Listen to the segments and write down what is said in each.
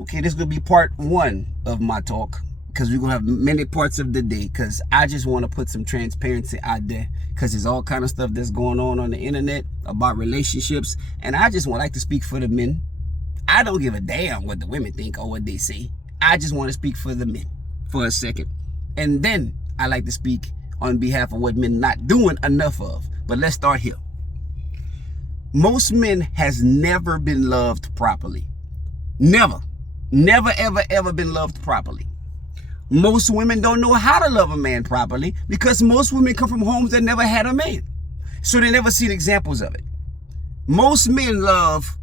Okay, this is going to be part one of my talk, because we're going to have many parts of the day, because I just want to put some transparency out there, because there's all kind of stuff that's going on the internet about relationships, and I just like to speak for the men. I don't give a damn what the women think or what they say. I just want to speak for the men for a second. And then I like to speak on behalf of what men not doing enough of. But let's start here. Most men has never been loved properly. Never, ever, ever been loved properly. Most women don't know how to love a man properly, because most women come from homes that never had a man. So they never seen examples of it. Most men love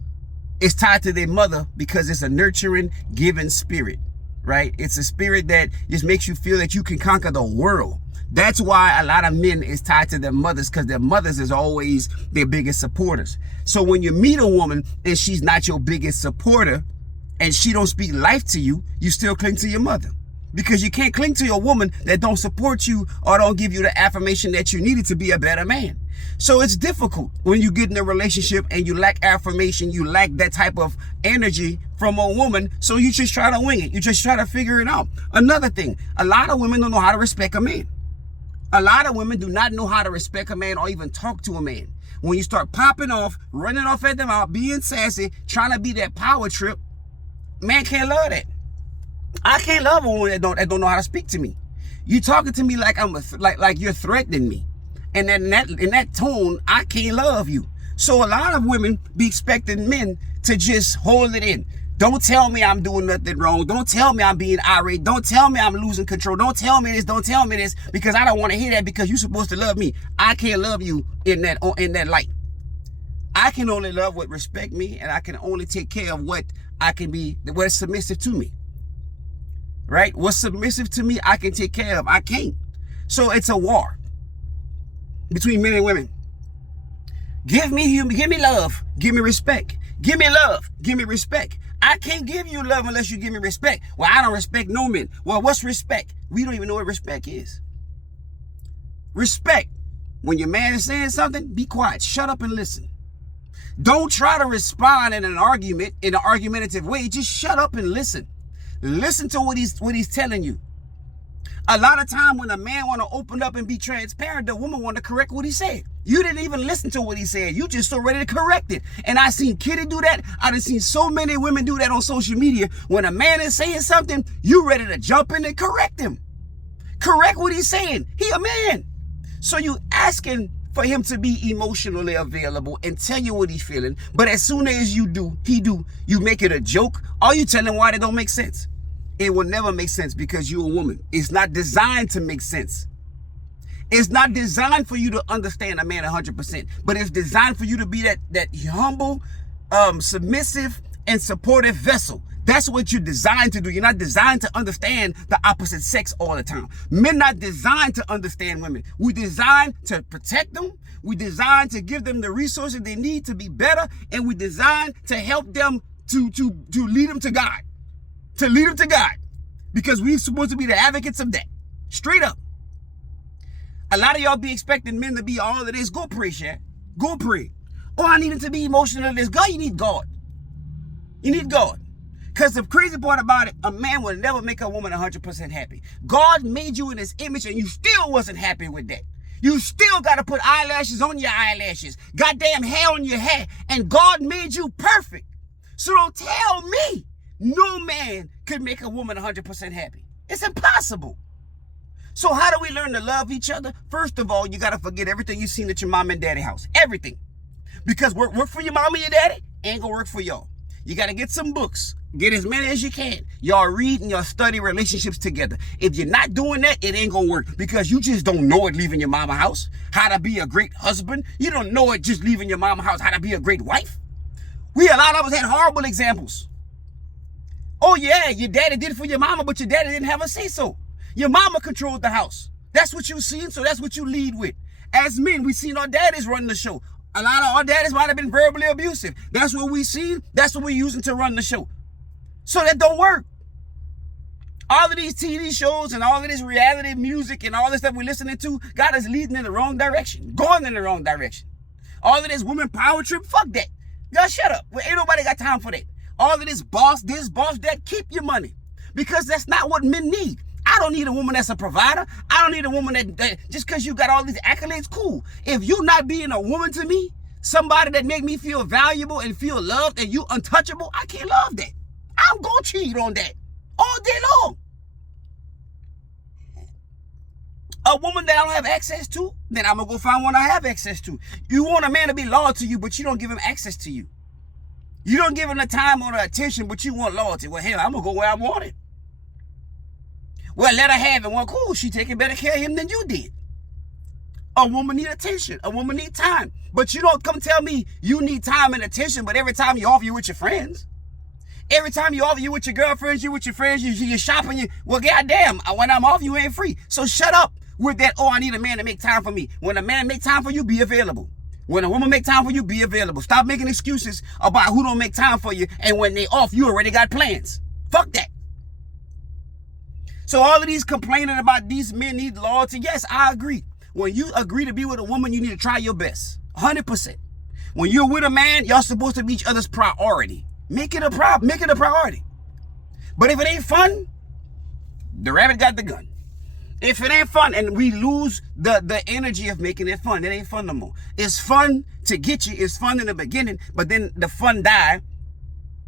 is tied to their mother, because it's a nurturing, giving spirit, right? It's a spirit that just makes you feel that you can conquer the world. That's why a lot of men is tied to their mothers, because their mothers is always their biggest supporters. So when you meet a woman and she's not your biggest supporter and she don't speak life to you, you still cling to your mother. Because you can't cling to your woman that don't support you or don't give you the affirmation that you needed to be a better man. So it's difficult when you get in a relationship and you lack affirmation, you lack that type of energy from a woman, so you just try to wing it. You just try to figure it out. Another thing, a lot of women don't know how to respect a man. A lot of women do not know how to respect a man or even talk to a man. When you start popping off, running off at them out, being sassy, trying to be that power trip, man can't love that. I can't love a woman that don't know how to speak to me. You talking to me like like you're threatening me, and in that tone, I can't love you. So a lot of women be expecting men to just hold it in. Don't tell me I'm doing nothing wrong. Don't tell me I'm being irate. Don't tell me I'm losing control. Don't tell me this. Don't tell me this, because I don't want to hear that, because you're supposed to love me. I can't love you in that light. I can only love what respect me, and I can only take care of what I can be, what is submissive to me. Right? What's submissive to me, I can take care of. I can't. So it's a war between men and women. Give me love. Give me respect. Give me love. Give me respect. I can't give you love unless you give me respect. Well, I don't respect no men. Well, what's respect? We don't even know what respect is. Respect. When your man is saying something, be quiet. Shut up and listen. Don't try to respond in an argument, in an argumentative way. Just shut up and listen. Listen to what he's telling you. A lot of time when a man want to open up and be transparent, the woman want to correct what he said. You didn't even listen to what he said. You just so ready to correct it. And I seen Kitty do that. I done seen so many women do that on social media. When a man is saying something, you ready to jump in and correct him. Correct what he's saying. He a man. So you asking for him to be emotionally available and tell you what he's feeling. But as soon as you do, you make it a joke, or you tell him why it don't make sense. It will never make sense, because you're a woman. It's not designed to make sense. It's not designed for you to understand a man 100%, but it's designed for you to be that humble, submissive, and supportive vessel. That's what you're designed to do. You're not designed to understand the opposite sex all the time. Men not designed to understand women. We're designed to protect them. We're designed to give them the resources they need to be better, and we're designed to help them to lead them to God. To lead them to God. Because we're supposed to be the advocates of that. Straight up. A lot of y'all be expecting men to be all of this. Go pray, Shaq. Go pray. Oh, I need it to be emotional. This God, you need God. You need God. Because the crazy part about it, a man will never make a woman 100% happy. God made you in his image, and you still wasn't happy with that. You still got to put eyelashes on your eyelashes. Goddamn hair on your hair. And God made you perfect. So don't tell me no man could make a woman 100% happy. It's impossible. So how do we learn to love each other? First of all, you got to forget everything you've seen at your mom and daddy house. Everything. Because work for your mom and your daddy ain't going to work for y'all. You got to get some books. Get as many as you can. Y'all read and y'all study relationships together. If you're not doing that, it ain't going to work, because you just don't know it leaving your mama house. How to be a great husband. You don't know it just leaving your mama house. How to be a great wife. A lot of us had horrible examples. Oh yeah, your daddy did it for your mama, but your daddy didn't have a say-so. Your mama controlled the house. That's what you seen, so that's what you lead with. As men, we seen our daddies run the show. A lot of our daddies might have been verbally abusive. That's what we seen. That's what we're using to run the show. So that don't work. All of these TV shows and all of this reality music and all this stuff we're listening to got us leading in the wrong direction, going in the wrong direction. All of this woman power trip, fuck that. Y'all shut up. Well, ain't nobody got time for that. all of this boss, that, keep your money. Because that's not what men need. I don't need a woman that's a provider. I don't need a woman that just because you got all these accolades, cool. If you not being a woman to me, somebody that make me feel valuable and feel loved and you untouchable, I can't love that. I'm going to cheat on that all day long. A woman that I don't have access to, then I'm going to go find one I have access to. You want a man to be loyal to you, but you don't give him access to you. You don't give him the time or the attention, but you want loyalty. Well, hell, I'm going to go where I want it. Well, let her have it. Well, cool. She taking better care of him than you did. A woman need attention. A woman need time. But you don't come tell me you need time and attention, but every time you offer you with your friends. Every time you offer you with your girlfriends, you with your friends, you're shopping. Well, goddamn, when I'm off, you ain't free. So shut up with that, oh, I need a man to make time for me. When a man make time for you, be available. When a woman make time for you, be available. Stop making excuses about who don't make time for you. And when they off, you already got plans. Fuck that. So all of these complaining about these men need loyalty, yes, I agree. When you agree to be with a woman, you need to try your best. 100%. When you're with a man, y'all supposed to be each other's priority. Make it a priority. But if it ain't fun, the rabbit got the gun. If it ain't fun and we lose the energy of making it fun, it ain't fun no more. It's fun to get you. It's fun in the beginning, but then the fun die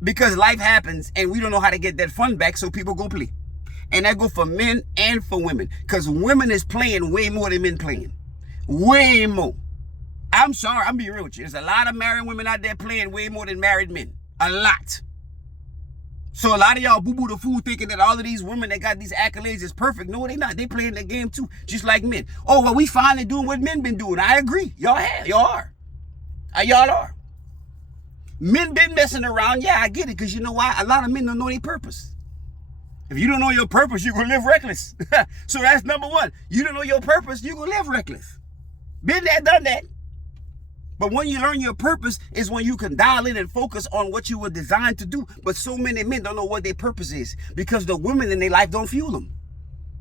because life happens and we don't know how to get that fun back, so people go play. And that go for men and for women, because women is playing way more than men playing. Way more. I'm sorry, I'm being real with you. There's a lot of married women out there playing way more than married men. A lot. So a lot of y'all boo-boo the fool thinking that all of these women that got these accolades is perfect. No, they not. They playing the game too, just like men. Oh, well, we finally doing what men been doing. I agree. Y'all are. Y'all are. Men been messing around. Yeah, I get it, because you know why? A lot of men don't know their purpose. If you don't know your purpose, you're going to live reckless. So that's number one. You don't know your purpose, you're going to live reckless. Been there, done that. But when you learn your purpose is when you can dial in and focus on what you were designed to do. But so many men don't know what their purpose is because the women in their life don't fuel them.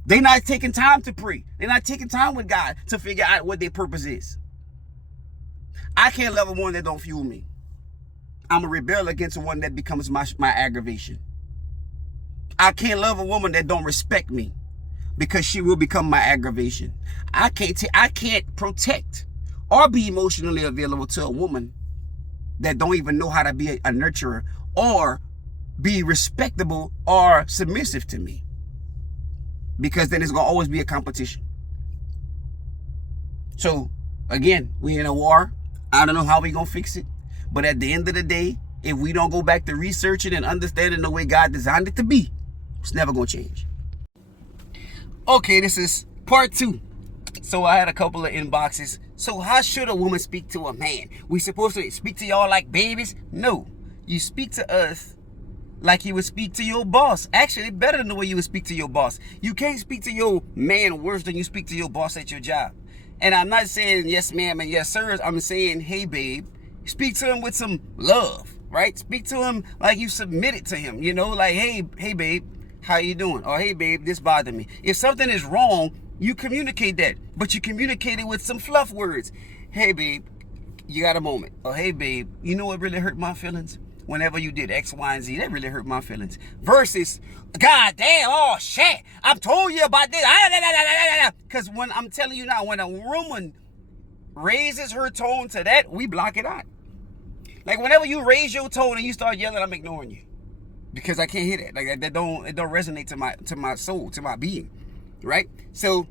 They're not taking time to pray. They're not taking time with God to figure out what their purpose is. I can't love a woman that don't fuel me. I'm a rebel against a one that becomes my aggravation. I can't love a woman that don't respect me because she will become my aggravation. I can't protect or be emotionally available to a woman that don't even know how to be a nurturer or be respectable or submissive to me. Because then it's going to always be a competition. So, again, we in a war. I don't know how we going to fix it. But at the end of the day, if we don't go back to researching and understanding the way God designed it to be, it's never going to change. Okay, this is part 2. So I had a couple of inboxes. So how should a woman speak to a man? We supposed to speak to y'all like babies? No. You speak to us like you would speak to your boss. Actually, better than the way you would speak to your boss. You can't speak to your man worse than you speak to your boss at your job. And I'm not saying yes ma'am and yes sir. I'm saying hey babe. Speak to him with some love, right? Speak to him like you submitted to him. You know, like hey babe, how you doing? Or hey babe, this bothered me. If something is wrong, you communicate that, but you communicate it with some fluff words. Hey babe, you got a moment. Or hey babe, you know what really hurt my feelings? Whenever you did X, Y, and Z, that really hurt my feelings. Versus, God damn, oh shit, I've told you about this. Because when I'm telling you now, when a woman raises her tone to that, we block it out. Like whenever you raise your tone and you start yelling, I'm ignoring you. Because I can't hear that. Like it don't resonate to my soul, to my being. Right? So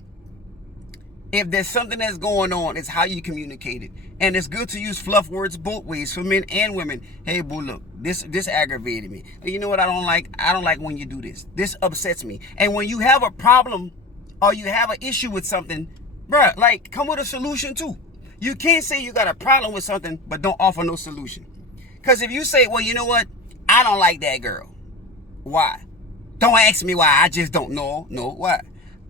if there's something that's going on, it's how you communicate it. And it's good to use fluff words both ways for men and women. Hey boo, look, this aggravated me. You know what I don't like? I don't like when you do this. This upsets me. And when you have a problem or you have an issue with something, bruh, like come with a solution too. You can't say you got a problem with something but don't offer no solution. Because if you say, well, you know what? I don't like that girl. Why? Don't ask me why. I just don't know. No, why?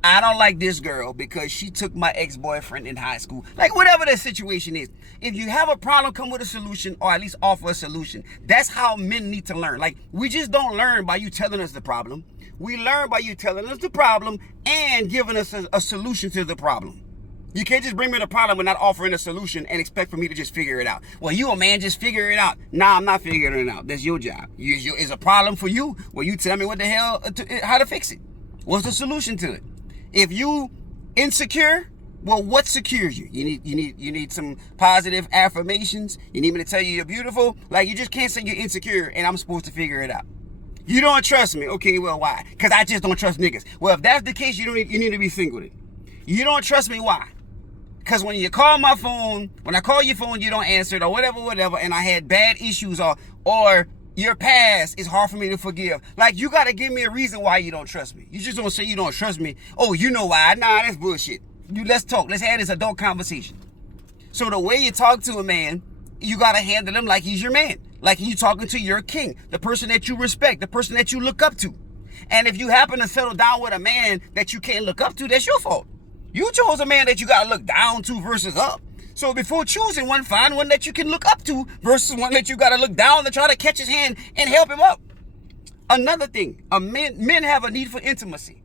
I don't like this girl because she took my ex-boyfriend in high school. Like whatever the situation is. If you have a problem, come with a solution or at least offer a solution. That's how men need to learn. Like we just don't learn by you telling us the problem. We learn by you telling us the problem and giving us a solution to the problem. You can't just bring me the problem without offering a solution and expect for me to just figure it out. Well, you a man, just figure it out. Nah, I'm not figuring it out. That's your job. It's a problem for you. Well, you tell me what the hell, how to fix it. What's the solution to it? If you insecure, well, what secures you? You need some positive affirmations. You need me to tell you you're beautiful. Like, you just can't say you're insecure and I'm supposed to figure it out. You don't trust me. Okay, well, why? Because I just don't trust niggas. Well, if that's the case, you need to be single then. You don't trust me, why? Because when you call my phone, when I call your phone, you don't answer it or whatever, and I had bad issues or your past is hard for me to forgive. Like, you got to give me a reason why you don't trust me. You just don't say you don't trust me. Oh, you know why. Nah, that's bullshit. Let's talk. Let's have this adult conversation. So the way you talk to a man, you got to handle him like he's your man. Like you talking to your king, the person that you respect, the person that you look up to. And if you happen to settle down with a man that you can't look up to, that's your fault. You chose a man that you got to look down to versus up. So before choosing one, find one that you can look up to versus one that you got to look down to try to catch his hand and help him up. Another thing, men have a need for intimacy.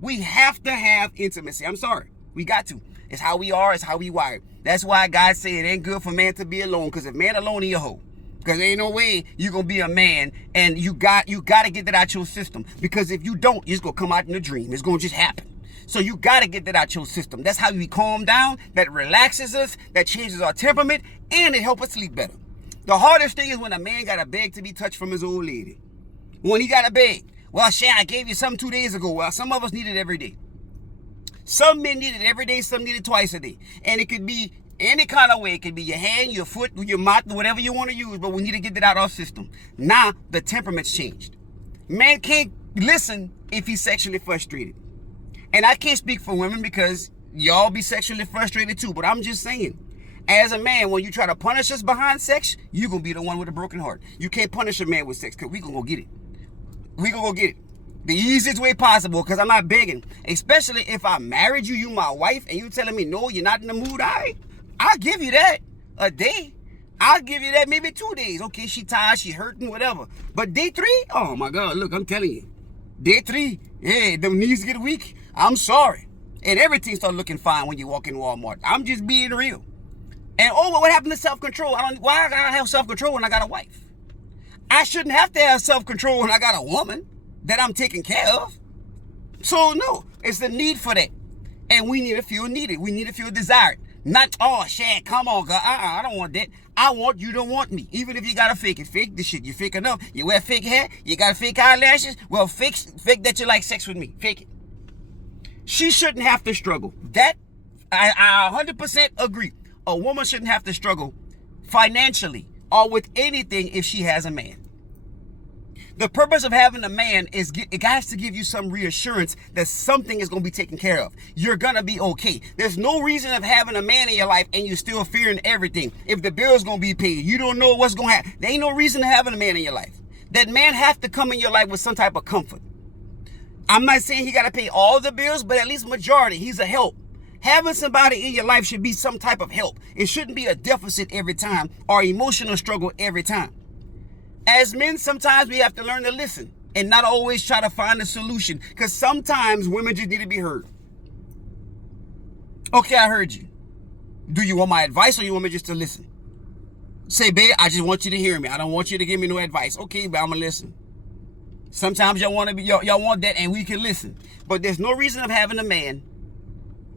We have to have intimacy. I'm sorry. We got to. It's how we are. It's how we wired. That's why God say it ain't good for man to be alone. Because if man alone, he a hoe. Because there ain't no way you going to be a man and you got to get that out your system. Because if you don't, it's going to come out in a dream. It's going to just happen. So you got to get that out your system. That's how we calm down. That relaxes us. That changes our temperament. And it helps us sleep better. The hardest thing is when a man got to beg to be touched from his old lady. When he got to beg. Well, Shay, I gave you something 2 days ago. Well, some of us need it every day. Some men need it every day. Some need it twice a day. And it could be any kind of way. It could be your hand, your foot, your mouth, whatever you want to use. But we need to get that out of our system. Now, the temperament's changed. Man can't listen if he's sexually frustrated. And I can't speak for women because y'all be sexually frustrated too. But I'm just saying, as a man, when you try to punish us behind sex, you're going to be the one with a broken heart. You can't punish a man with sex because we going to go get it. We going to go get it. The easiest way possible, because I'm not begging. Especially if I married you, you my wife, and you telling me, no, you're not in the mood, I'll give you that a day. I'll give you that maybe 2 days. Okay, she tired, she hurting, whatever. But day 3, oh my God, look, I'm telling you. Day 3, hey, them knees get weak. I'm sorry. And everything start looking fine when you walk in Walmart. I'm just being real. And what happened to self-control? Why I gotta have self-control when I got a wife? I shouldn't have to have self-control when I got a woman that I'm taking care of. So no, it's the need for that. And we need to feel needed. We need to feel desired. Not, oh, shit, come on, God. I don't want that. I want you to want me. Even if you gotta fake it. Fake this shit. You fake enough. You wear fake hair. You got fake eyelashes. Well, fake that you like sex with me. Fake it. She shouldn't have to struggle. That, I 100% agree. A woman shouldn't have to struggle financially or with anything if she has a man. The purpose of having a man is it has to give you some reassurance that something is going to be taken care of. You're going to be okay. There's no reason of having a man in your life and you're still fearing everything. If the bill's going to be paid, you don't know what's going to happen. There ain't no reason to having a man in your life. That man has to come in your life with some type of comfort. I'm not saying he got to pay all the bills, but at least majority. He's a help. Having somebody in your life should be some type of help. It shouldn't be a deficit every time or emotional struggle every time. As men, sometimes we have to learn to listen and not always try to find a solution, because sometimes women just need to be heard. Okay, I heard you. Do you want my advice or you want me just to listen? Say, babe, I just want you to hear me. I don't want you to give me no advice. Okay, but I'm going to listen. Sometimes y'all want that and we can listen. But there's no reason of having a man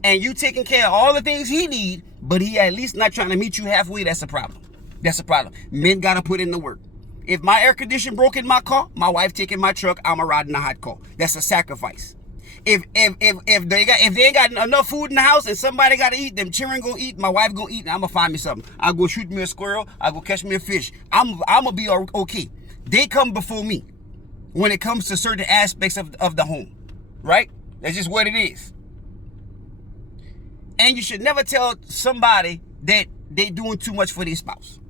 and you taking care of all the things he need, but he at least not trying to meet you halfway. That's a problem. That's a problem. Men got to put in the work. If my air conditioner broke in my car, my wife taking my truck, I'm a riding a hot car. That's a sacrifice. If they ain't got enough food in the house and somebody got to eat, them children gonna eat, my wife gonna eat, and I'm gonna find me something. I'll go shoot me a squirrel. I'll go catch me a fish. I'm gonna be okay. They come before me when it comes to certain aspects of the home, right? That's just what it is. And you should never tell somebody that they doing too much for their spouse.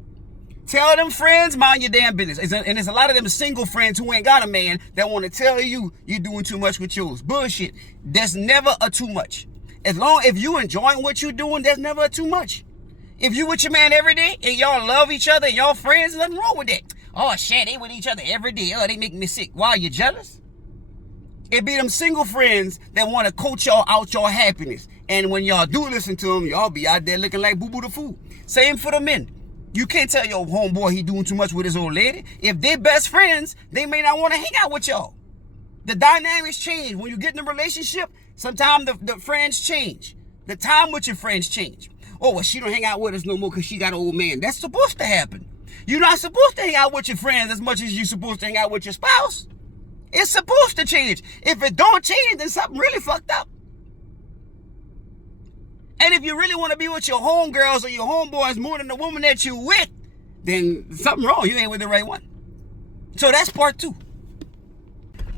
Tell them friends, mind your damn business. And there's a lot of them single friends who ain't got a man that want to tell you you're doing too much with yours. Bullshit. There's never a too much. If you enjoying what you're doing, there's never a too much. If you with your man every day and y'all love each other and y'all friends, nothing wrong with that. Oh shit, they with each other every day. Oh, they make me sick. Why, you jealous? It be them single friends that want to coach y'all out your happiness. And when y'all do listen to him, y'all be out there looking like boo-boo the fool. Same for the men. You can't tell your homeboy he doing too much with his old lady. If they're best friends, they may not want to hang out with y'all. The dynamics change. When you get in a relationship, sometimes the friends change. The time with your friends change. Oh, well, she don't hang out with us no more because she got an old man. That's supposed to happen. You're not supposed to hang out with your friends as much as you're supposed to hang out with your spouse. It's supposed to change. If it don't change, then something really fucked up. And if you really want to be with your homegirls or your homeboys more than the woman that you with, then something wrong. You ain't with the right one. So that's part 2.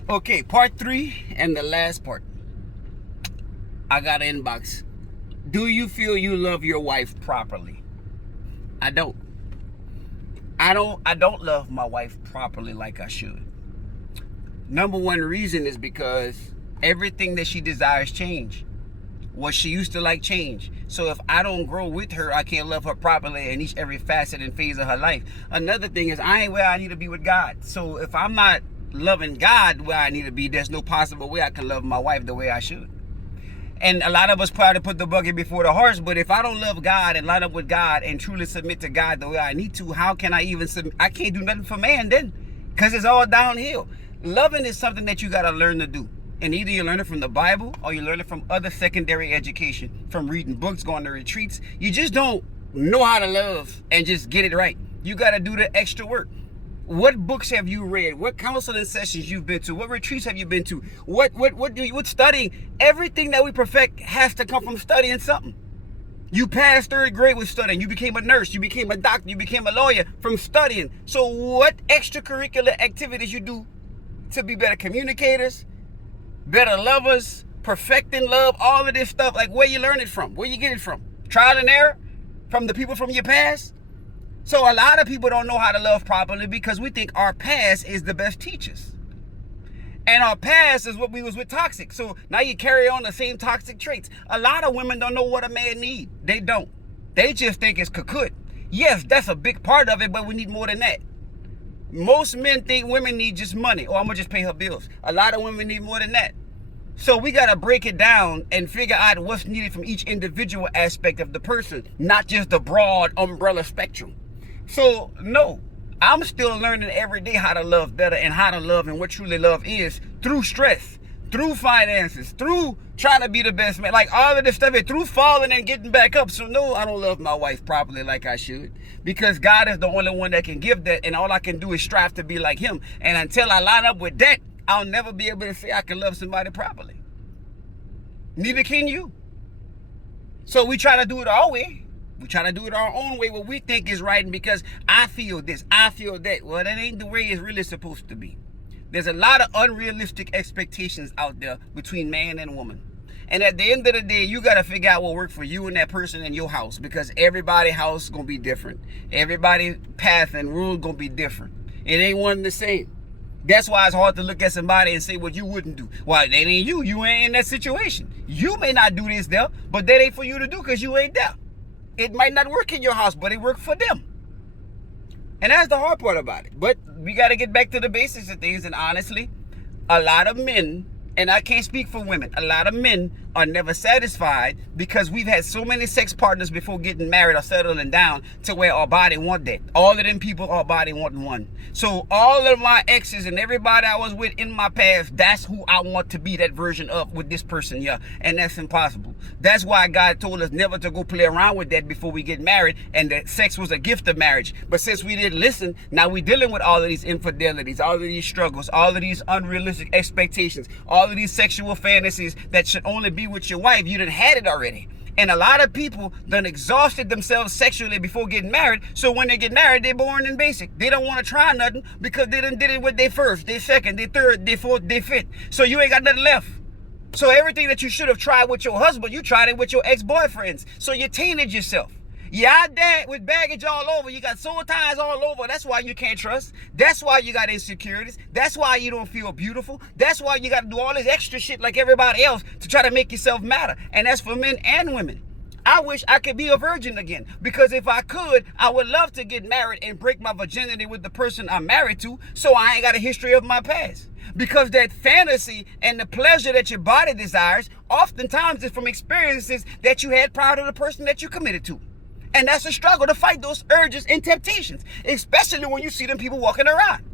Okay, part 3 and the last part. I got an inbox. Do you feel you love your wife properly? I don't. I don't love my wife properly like I should. Number one reason is because everything that she desires change. What she used to like change. So if I don't grow with her, I can't love her properly in every facet and phase of her life. Another thing is I ain't where I need to be with God. So if I'm not loving God where I need to be, there's no possible way I can love my wife the way I should. And a lot of us probably put the bucket before the horse, but if I don't love God and line up with God and truly submit to God the way I need to, how can I even submit? I can't do nothing for man then, because it's all downhill. Loving is something that you got to learn to do. And either you learn it from the Bible or you learn it from other secondary education, from reading books, going to retreats. You just don't know how to love and just get it right. You got to do the extra work. What books have you read? What counseling sessions you've been to? What retreats have you been to? What studying? Everything that we perfect has to come from studying something. You passed 3rd grade with studying. You became a nurse. You became a doctor. You became a lawyer from studying. So what extracurricular activities you do to be better communicators, better lovers, perfecting love, all of this stuff? Like, where you learn it from? Where you get it from? Trial and error? From the people from your past? So a lot of people don't know how to love properly because we think our past is the best teachers. And our past is what we was with toxic. So now you carry on the same toxic traits. A lot of women don't know what a man needs. They don't. They just think it's cocoon. Yes, that's a big part of it, but we need more than that. Most men think women need just money. Oh, I'm going to just pay her bills. A lot of women need more than that. So we got to break it down and figure out what's needed from each individual aspect of the person, not just the broad umbrella spectrum. So, no, I'm still learning every day how to love better and how to love and what truly love is through stress, through finances, through trying to be the best man, like all of this stuff, through falling and getting back up. So, no, I don't love my wife properly like I should, because God is the only one that can give that, and all I can do is strive to be like him. And until I line up with that, I'll never be able to say I can love somebody properly. Neither can you. So we try to do it our way. We try to do it our own way, what we think is right, and because I feel this, I feel that. Well, that ain't the way it's really supposed to be. There's a lot of unrealistic expectations out there between man and woman. And at the end of the day, you got to figure out what works for you and that person in your house, because everybody's house is going to be different. Everybody's path and rule going to be different. It ain't one and the same. That's why it's hard to look at somebody and say what you wouldn't do. Well, that ain't you. You ain't in that situation. You may not do this there, but that ain't for you to do because you ain't there. It might not work in your house, but it worked for them. And that's the hard part about it. But we got to get back to the basics of things. And honestly, a lot of men, and I can't speak for women, a lot of men are never satisfied because we've had so many sex partners before getting married or settling down to where our body want that. All of them people, our body want one. So all of my exes and everybody I was with in my past, that's who I want to be that version of with this person, yeah. And that's impossible. That's why God told us never to go play around with that before we get married, and that sex was a gift of marriage. But since we didn't listen, now we're dealing with all of these infidelities, all of these struggles, all of these unrealistic expectations, all of these sexual fantasies that should only be with your wife. You done had it already. And a lot of people done exhausted themselves sexually before getting married. So when they get married, they're boring and basic. They don't want to try nothing because they done did it with their first, their second, their third, their fourth, their fifth. So you ain't got nothing left. So everything that you should have tried with your husband, you tried it with your ex-boyfriends. So you tainted yourself. You out there with baggage all over. You got soul ties all over. That's why you can't trust. That's why you got insecurities. That's why you don't feel beautiful. That's why you got to do all this extra shit like everybody else to try to make yourself matter. And that's for men and women. I wish I could be a virgin again, because if I could, I would love to get married and break my virginity with the person I'm married to, so I ain't got a history of my past. Because that fantasy and the pleasure that your body desires oftentimes is from experiences that you had prior to the person that you committed to. And that's a struggle to fight those urges and temptations, especially when you see them people walking around.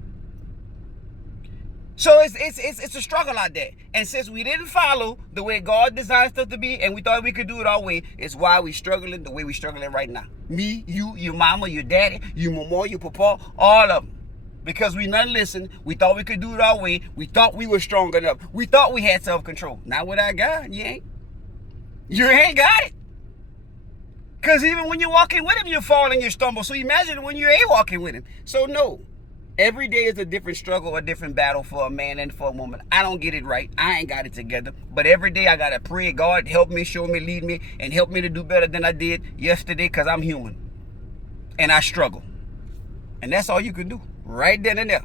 So it's a struggle out there. And since we didn't follow the way God designed stuff to be, and we thought we could do it our way, it's why we struggling the way we struggling right now. Me, you, your mama, your daddy, your mama, your papa, all of them. Because we none listened. We thought we could do it our way. We thought we were strong enough. We thought we had self-control. Not without God, you ain't. You ain't got it. Because even when you're walking with him, you fall and you stumble. So imagine when you ain't walking with him. So no. Every day is a different struggle, a different battle for a man and for a woman. I don't get it right. I ain't got it together. But every day I got to pray, God, help me, show me, lead me, and help me to do better than I did yesterday because I'm human. And I struggle. And that's all you can do right then and there.